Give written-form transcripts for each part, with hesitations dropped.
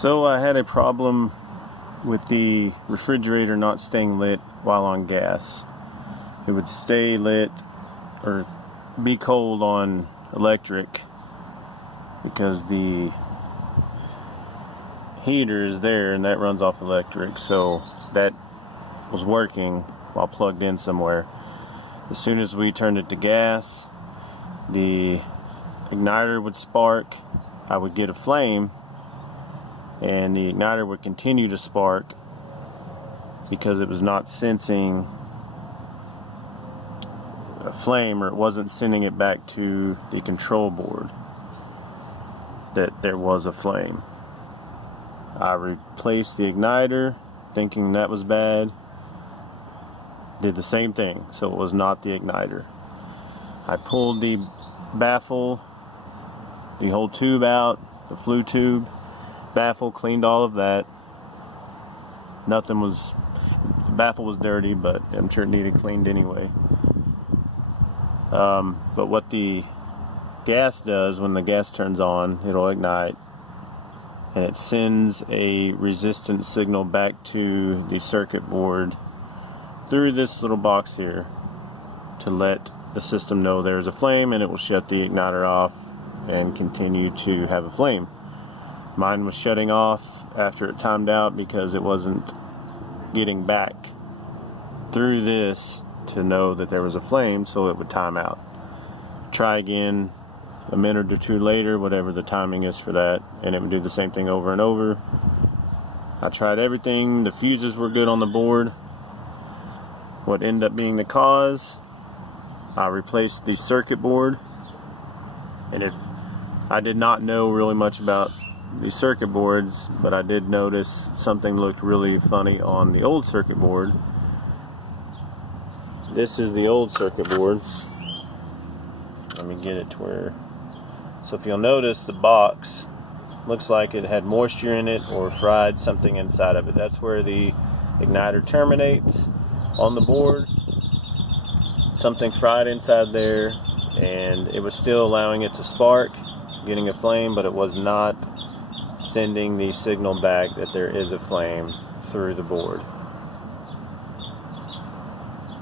So I had a problem with the refrigerator not staying lit while on gas. It would stay lit or be cold on electric because the heater is there and that runs off electric, so that was working while plugged in somewhere. As soon as we turned it to gas, the igniter would spark, I would get a flame, and the igniter would continue to spark because it was not sensing a flame, or it wasn't sending it back to the control board that there was a flame. I replaced the igniter thinking that was bad. Did the same thing, so it was not the igniter. I pulled the baffle, the whole tube out, the flue tube, baffle, cleaned all of that. Nothing was, the baffle was dirty, but I'm sure it needed cleaned anyway. But what the gas does, when the gas turns on, it'll ignite and it sends a resistance signal back to the circuit board through this little box here to let the system know there's a flame, and it will shut the igniter off and continue to have a flame. Mine was shutting off after it timed out because it wasn't getting back through this to know that there was a flame, so it would time out. Try again a minute or two later, whatever the timing is for that, and it would do the same thing over and over. I tried everything. The fuses were good on the board. What ended up being the cause, I replaced the circuit board, and I did not know really much about the circuit boards, but I did notice something looked really funny on the old circuit board. This is the old circuit board. Let me get it to where, so if you'll notice, the box looks like it had moisture in it or fried something inside of it. That's where the igniter terminates on the board. Something fried inside there, and it was still allowing it to spark, getting a flame, but it was not sending the signal back that there is a flame through the board.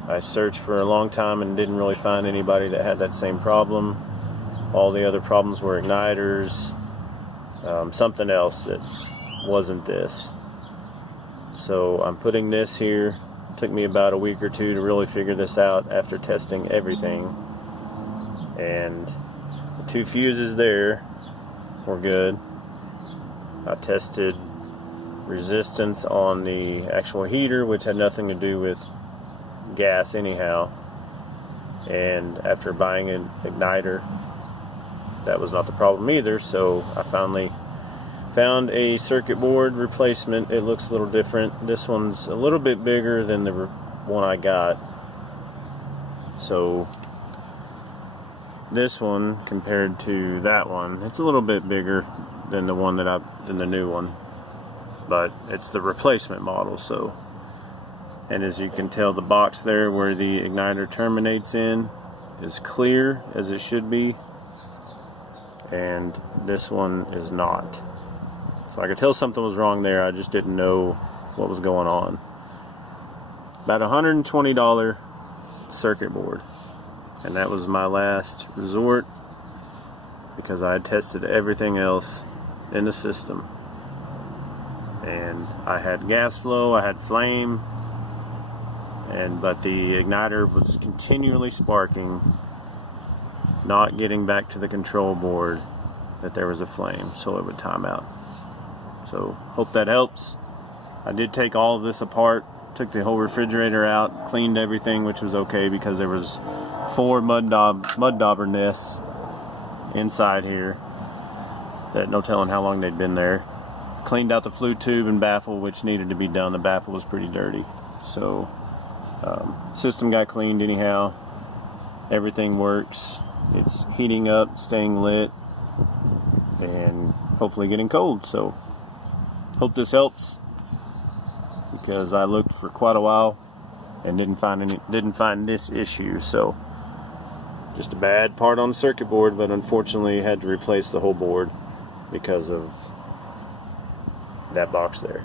I searched for a long time and didn't really find anybody that had that same problem. All the other problems were igniters, something else that wasn't this. So I'm putting this here. It took me about a week or two to really figure this out after testing everything. And the two fuses there were good. I tested resistance on the actual heater, which had nothing to do with gas anyhow, and after buying an igniter, that was not the problem either. So I finally found a circuit board replacement. It looks a little different. This one's a little bit bigger than the one I got, so this one compared to that one, it's a little bit bigger than the one than the new one, but it's the replacement model. So, and as you can tell, the box there where the igniter terminates in is clear as it should be, and this one is not. So I could tell something was wrong there. I just didn't know what was going on. About $120 circuit board, and that was my last resort because I had tested everything else in the system, and I had gas flow, I had flame, but the igniter was continually sparking, not getting back to the control board that there was a flame, so it would time out. So hope that helps. I did take all of this apart, took the whole refrigerator out, cleaned everything, which was okay because there was 4 mud dauber nests inside here that no telling how long they'd been there. Cleaned out the flue tube and baffle, which needed to be done. The baffle was pretty dirty, so system got cleaned anyhow. Everything works. It's heating up, staying lit, and hopefully getting cold. So hope this helps, because I looked for quite a while and didn't find this issue. So just a bad part on the circuit board, but unfortunately had to replace the whole board because of that box there.